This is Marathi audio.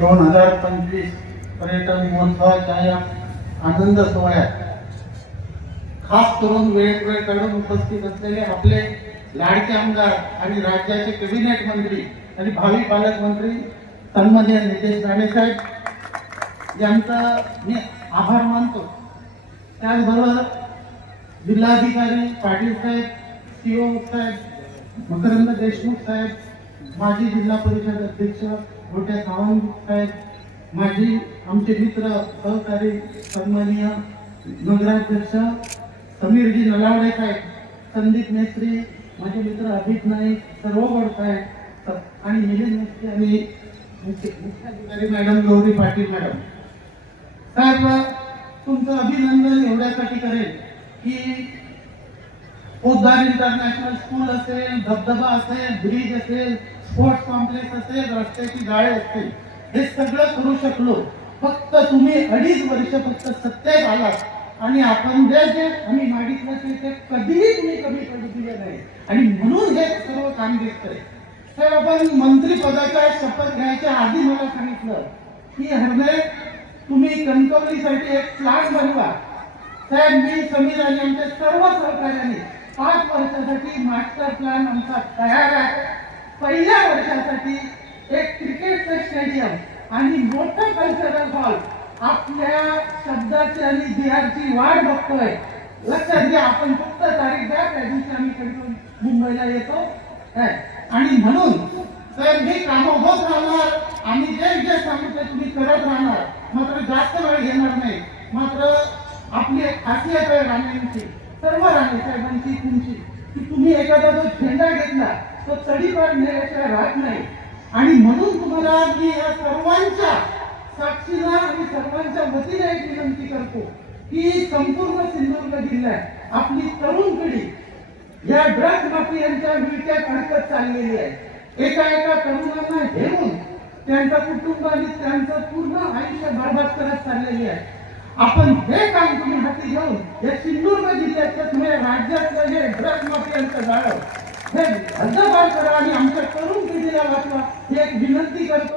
दोन हजार पंचवीस पर्यटन महोत्सवाच्या या आनंद सोहळ्यात खास करून वेळ वेळ उपस्थित असलेले आपले लाडके आमदार आणि राज्याचे कॅबिनेट मंत्री आणि भावी पालकमंत्री सन्माननीय नितेश राणे साहेब यांचा मी आभार मानतो. त्याचबरोबर जिल्हाधिकारी पाटील साहेब सीओ साहेब मकरंद देशमुख साहेब माजी जिल्हा परिषद अध्यक्ष मोठ्या सावंत साहेब माजी आमचे मित्र सहकारी सन्माननीय नगराध्यक्ष समीरजी नलावडे साहेब संदीप मेस्त्री माझे मित्र अभित नाईक सर्व साहेब आणि मिलिंद मेस्त्री आणि मुख्याधिकारी मॅडम गौरी पाटील मॅडम. साहेब तुमचं अभिनंदन एवढ्यासाठी करेल की उद्धार इंटरनॅशनल स्कूल असेल धबधबा असेल ब्रिज असेल स्पोर्ट्स कॉम्प्लेक्स असेल रस्त्याची जाळे असतील. हे सगळं करू शकलो. फक्त तुम्ही अडीच वर्ष फक्त सत्तेत आलात. आणि आपण जे जे आम्ही मागितलं ते ते कधीही तुम्ही कमी पडू दिले नाही. आणि म्हणून हे सर्व काम दिसतंय तर आपण मंत्रीपदाच्या शपथ घ्यायच्या आधी मला सांगितलं की हरणे तुम्ही कणकवलीसाठी एक प्लॅन बनवा. साहेब मी समीर आणि आमच्या सर्व सहकार्याने पाच वर्षासाठी मास्टर प्लॅन आमचा तयार आहे. पहिल्या वर्षासाठी एक क्रिकेटचं स्टेडियम आणि मोठं कल्चरल हॉल आपल्या शब्दाची आणि बिहारची वाट बघतोय. लक्षात घ्या आपण फक्त तारीख द्या त्या दिवशी आम्ही कडून मुंबईला येतो. आणि म्हणून तर हे कामं होत राहणार आम्ही जे जे सांगितलं तुम्ही करत राहणार मात्र जास्त वेळ घेणार नाही. मात्र आपली एक खासियत आहे राणेंची सर्व राणे साहेबांची तुमची की तुम्ही एखादा जो झेंडा घेतला तो चढीपार नेल्याशिवाय राहत नाही. आणि म्हणून तुम्हाला मी या सर्वांच्या साक्षीला आणि सर्वांच्या वतीने एक विनंती करतो की संपूर्ण सिंधुदुर्ग जिल्ह्यात आपली तरुण पिढी या ड्रग्ज माफियांच्या विळक्यात अडकत चाललेली आहे. एका एका तरुणांना घेऊन त्यांचं कुटुंब आणि त्यांचं पूर्ण आयुष्य बरबाद करत चाललेली आहे. आपण हे काम तुम्ही हाती घेऊन या सिंधुदुर्ग जिल्ह्याचं तुम्ही राज्यातलं हे ड्रग माफियांचं जाळं हे हद्दपार करा आणि आमच्या तरुण पिढीला वाचवा. ही एक विनंती करतो.